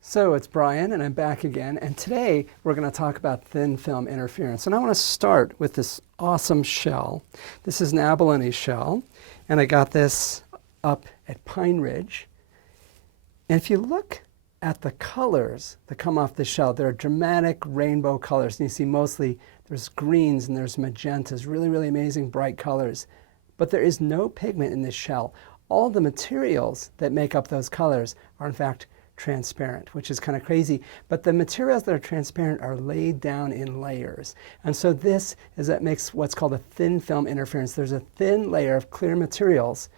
So it's Brian, and I'm back again. And today we're going to talk about thin film interference. And I want to start with this awesome shell. This is an abalone shell, and I got this up at Pine Ridge. And if you look at the colors that come off the shell, there are dramatic rainbow colors. And you see mostly there's greens and there's magentas, really, really amazing bright colors. But there is no pigment in this shell. All the materials that make up those colors are in fact transparent, which is kind of crazy. But the materials that are transparent are laid down in layers. And so this is that makes what's called a thin film interference. There's a thin layer of clear materials,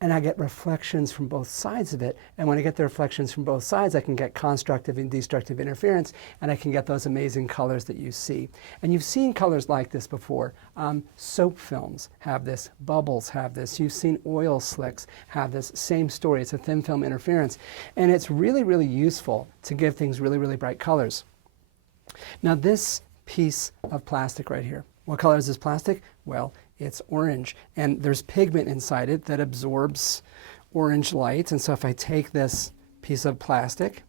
and I get reflections from both sides of it. And when I get the reflections from both sides, I can get constructive and destructive interference, and I can get those amazing colors that you see. And you've seen colors like this before. Soap films have this, bubbles have this. You've seen oil slicks have this. Same story. It's a thin film interference. And it's really, really useful to give things really, really bright colors. Now this piece of plastic right here, what color is this plastic? Well, it's orange, and there's pigment inside it that absorbs orange light. And so if I take this piece of plastic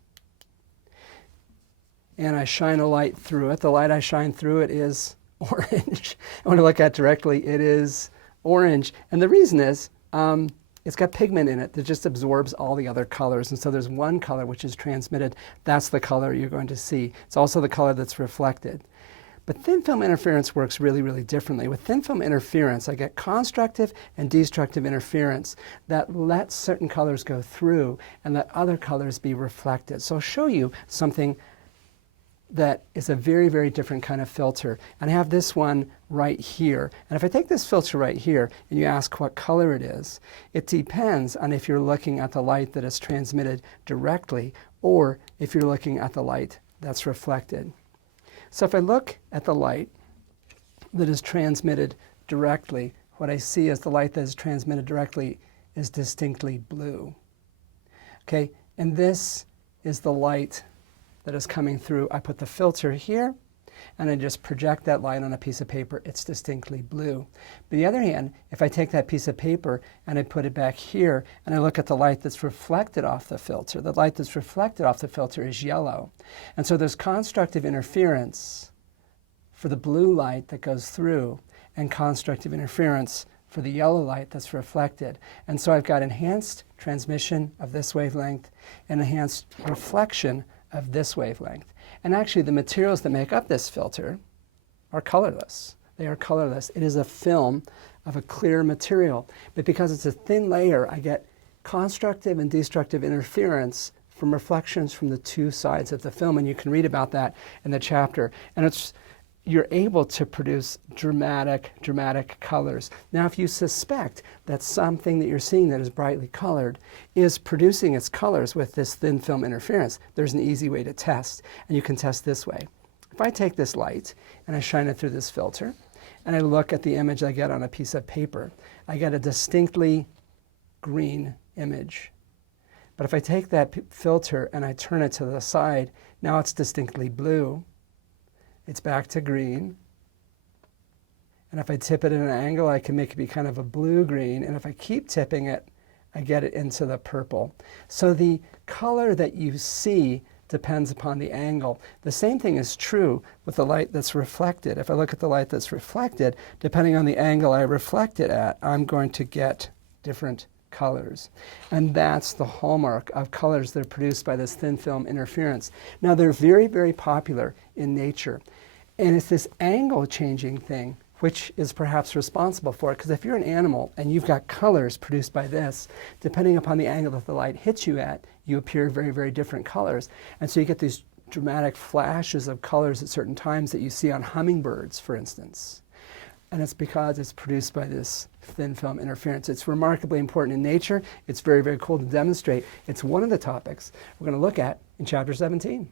and I shine a light through it, the light I shine through it is orange. I want to look at directly, it is orange. And the reason is it's got pigment in it that just absorbs all the other colors. And so there's one color which is transmitted. That's the color you're going to see. It's also the color that's reflected. But thin film interference works really, really differently. With thin film interference, I get constructive and destructive interference that lets certain colors go through and let other colors be reflected. So I'll show you something that is a very, very different kind of filter. And I have this one right here. And if I take this filter right here and you ask what color it is, it depends on if you're looking at the light that is transmitted directly or if you're looking at the light that's reflected. So if I look at the light that is transmitted directly, what I see is the light that is transmitted directly is distinctly blue. Okay, and this is the light that is coming through. I put the filter here, and I just project that light on a piece of paper. It's distinctly blue. But on the other hand, if I take that piece of paper and I put it back here and I look at the light that's reflected off the filter, the light that's reflected off the filter is yellow. And so there's constructive interference for the blue light that goes through and constructive interference for the yellow light that's reflected. And so I've got enhanced transmission of this wavelength and enhanced reflection of this wavelength. And actually the materials that make up this filter are colorless. They are colorless. It is a film of a clear material. But because it's a thin layer, I get constructive and destructive interference from reflections from the two sides of the film. And you can read about that in the chapter. And you're able to produce dramatic colors. Now, if you suspect that something that you're seeing that is brightly colored is producing its colors with this thin film interference, there's an easy way to test, and you can test this way. If I take this light and I shine it through this filter, and I look at the image I get on a piece of paper, I get a distinctly green image. But if I take that filter and I turn it to the side, now it's distinctly blue. It's back to green. And if I tip it at an angle, I can make it be kind of a blue-green. And if I keep tipping it, I get it into the purple. So the color that you see depends upon the angle. The same thing is true with the light that's reflected. If I look at the light that's reflected, depending on the angle I reflect it at, I'm going to get different colors. And that's the hallmark of colors that are produced by this thin film interference. Now they're very, very popular in nature. And it's this angle changing thing which is perhaps responsible for it. Because if you're an animal and you've got colors produced by this, depending upon the angle that the light hits you at, you appear very, very different colors. And so you get these dramatic flashes of colors at certain times that you see on hummingbirds, for instance. And it's because it's produced by this thin film interference. It's remarkably important in nature. It's very, very cool to demonstrate. It's one of the topics we're going to look at in Chapter 17.